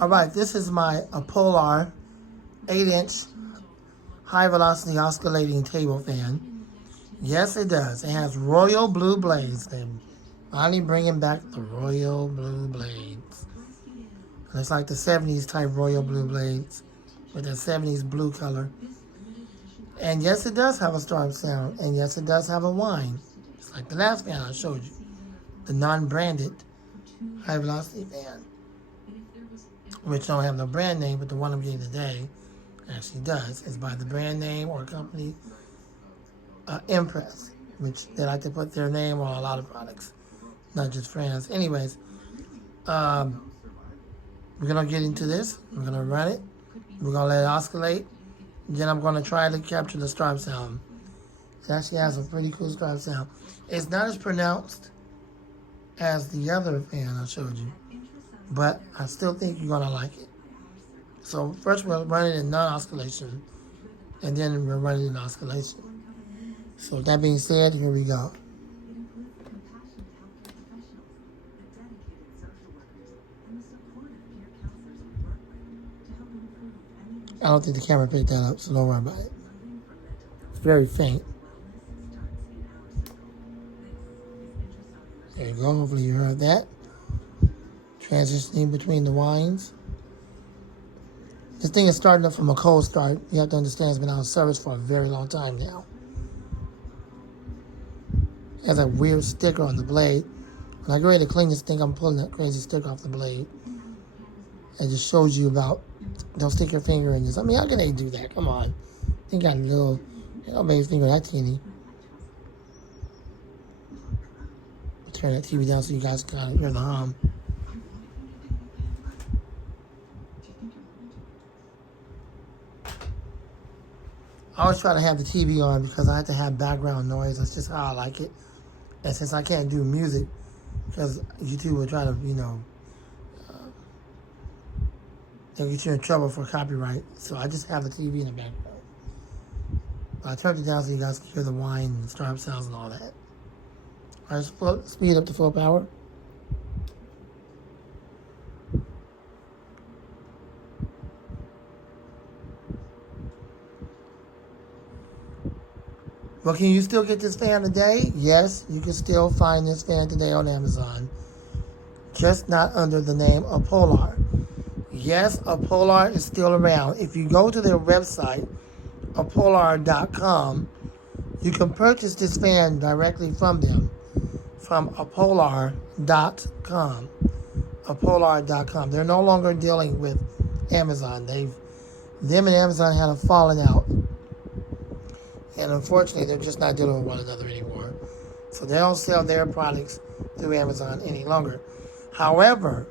All right, this is my Opolar 8-inch high velocity oscillating table fan. Yes, it does. It has royal blue blades. They're finally bringing back the royal blue blades. It's like the 70s type royal blue blades with that 70s blue color. And yes, it does have a startup sound. And yes, it does have a whine. It's like the last fan I showed you, the non-branded high velocity fan, which don't have no brand name, but the one I'm getting today actually does. It's by the brand name or company Impress, which they like to put their name on a lot of products, not just France. Anyways, we're gonna get into this. We're gonna run it. We're gonna let it oscillate. Then I'm gonna try to capture the startup sound. It actually has a pretty cool startup sound. It's not as pronounced as the other fan I showed you, but I still think you're gonna like it. So first we'll run it in non-oscillation, and then we'll run it in oscillation. So with that being said, here we go. I don't think the camera picked that up, so don't worry about it. It's very faint. There you go. Hopefully you heard that. Transitioning between the whines. This thing is starting up from a cold start. You have to understand it's been out of service for a very long time now. It has a weird sticker on the blade. When I go ready to clean this thing, I'm pulling that crazy sticker off the blade. It just shows you about, don't stick your finger in this. I mean, how can they do that? Come on. They got a little, baby's finger that teeny. Turn that TV down so you guys can kind of hear the hum. I always try to have the TV on because I have to have background noise. That's just how I like it. And since I can't do music, because YouTube will try to, they'll get you in trouble for copyright. So I just have the TV in the background. But I turned it down so you guys can hear the whine and startup sounds and all that. All right, speed up to full power. Well, can you still get this fan today? Yes, you can still find this fan today on Amazon. Just not under the name Opolar. Yes, Opolar is still around. If you go to their website, Opolar.com, you can purchase this fan directly from them, from Opolar.com. Opolar.com. They're no longer dealing with Amazon. Them and Amazon had a falling out. And unfortunately, they're just not dealing with one another anymore. So they don't sell their products through Amazon any longer. However,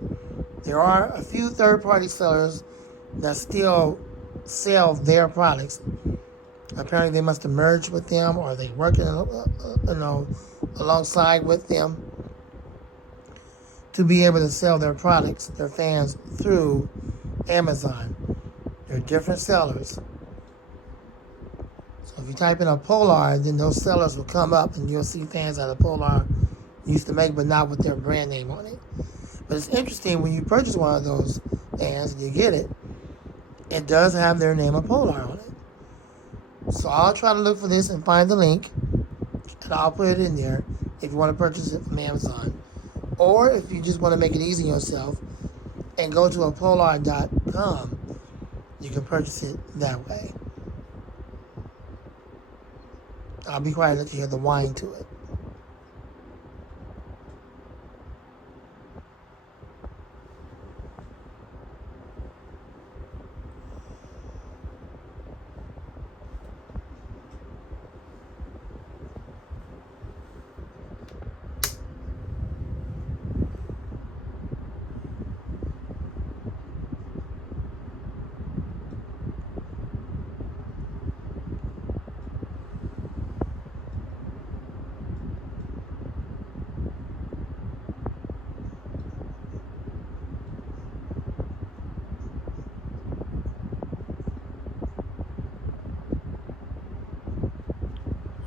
there are a few third-party sellers that still sell their products. Apparently, they must have merged with them, or they work alongside with them to be able to sell their products, their fans, through Amazon. They're different sellers. So if you type in Opolar, then those sellers will come up, and you'll see fans that Opolar used to make, but not with their brand name on it. But it's interesting, when you purchase one of those fans and you get it, it does have their name Opolar on it. So I'll try to look for this and find the link, and I'll put it in there if you want to purchase it from Amazon. Or if you just want to make it easy on yourself and go to Opolar.com, you can purchase it that way. I'll be quiet and let you hear the whine to it.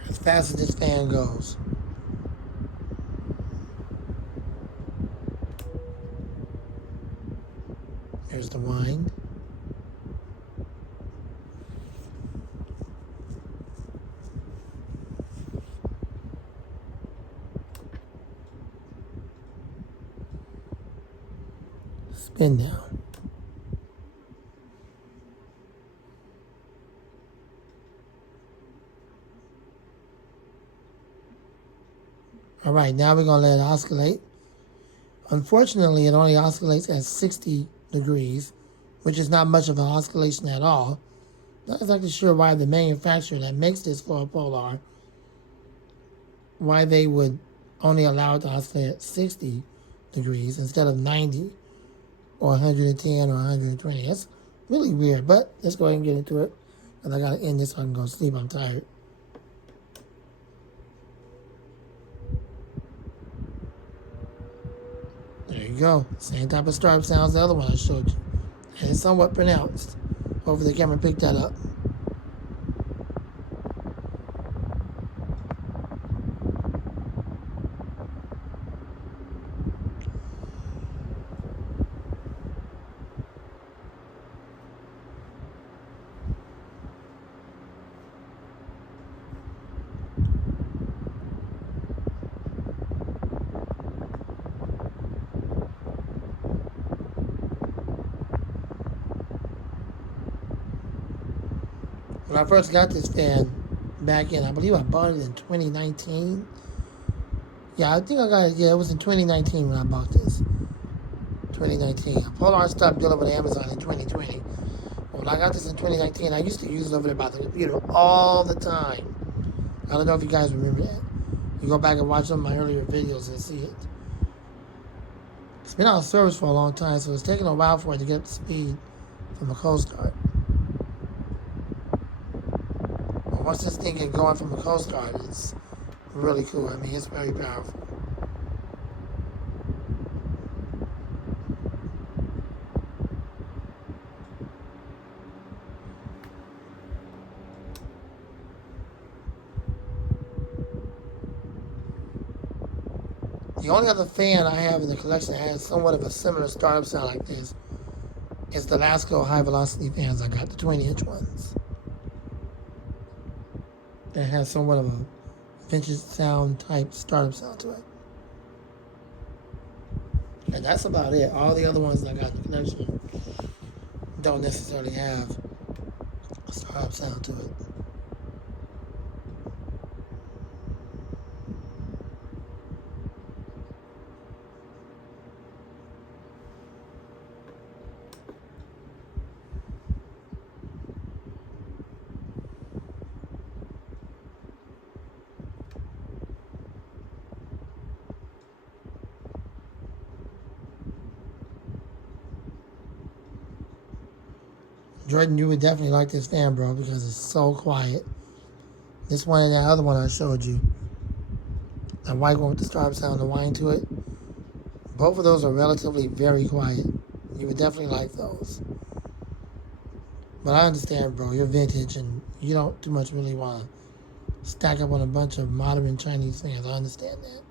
As fast as this fan goes. There's the wind. Spin down. All right, now we're going to let it oscillate. Unfortunately, it only oscillates at 60 degrees, which is not much of an oscillation at all. Not exactly sure why the manufacturer that makes this for Opolar, why they would only allow it to oscillate at 60 degrees instead of 90 or 110 or 120. That's really weird, but let's go ahead and get into it because I got to end this so I can go to sleep. I'm tired. There you go. Same type of startup sounds the other one I showed you. And it's somewhat pronounced. Hopefully the camera picked that up. When I first got this fan back in, I believe I bought it in 2019. Yeah, I think I got it. Yeah, it was in 2019 when I bought this. 2019. Polar stopped dealing with Amazon in 2020. When I got this in 2019, I used to use it over there by the computer all the time. I don't know if you guys remember that. You go back and watch some of my earlier videos and see it. It's been out of service for a long time, so it's taking a while for it to get up to speed from the Coast Guard. But once this thing gets going from the Coast Guard, it's really cool. I mean, it's very powerful. The only other fan I have in the collection that has somewhat of a similar startup sound like this is the Lasco high velocity fans I got, the 20-inch ones. That has somewhat of a vintage sound type startup sound to it. And that's about it. All the other ones that I got in the collection don't necessarily have a startup sound to it. Jordan, you would definitely like this fan, bro, because it's so quiet. This one and that other one I showed you, that white one with the startup sound, the whine to it, both of those are relatively very quiet. You would definitely like those. But I understand, bro, you're vintage and you don't too much really want to stack up on a bunch of modern Chinese fans. I understand that.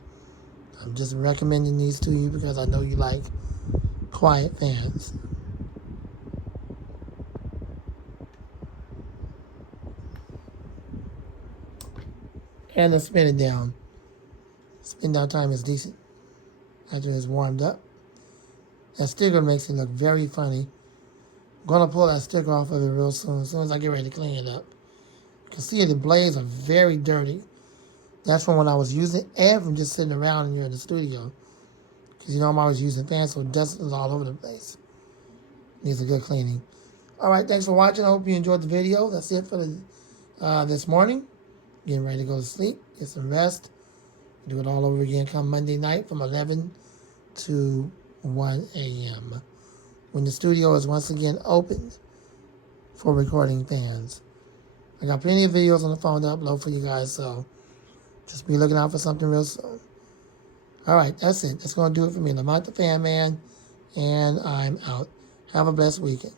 I'm just recommending these to you because I know you like quiet fans. And the spin it down. Spin down time is decent after it's warmed up. That sticker makes it look very funny. I'm going to pull that sticker off of it real soon, as soon as I get ready to clean it up. You can see the blades are very dirty. That's from when I was using it and from just sitting around here in the studio. Because you know I'm always using fans, so dust is all over the place. Needs a good cleaning. All right, thanks for watching. I hope you enjoyed the video. That's it for this morning. Getting ready to go to sleep, get some rest. Do it all over again come Monday night from 11 to 1 a.m. when the studio is once again opened for recording fans. I got plenty of videos on the phone to upload for you guys, so just be looking out for something real soon. All right, that's it. That's going to do it for me. Lamont the Fan Man, and I'm out. Have a blessed weekend.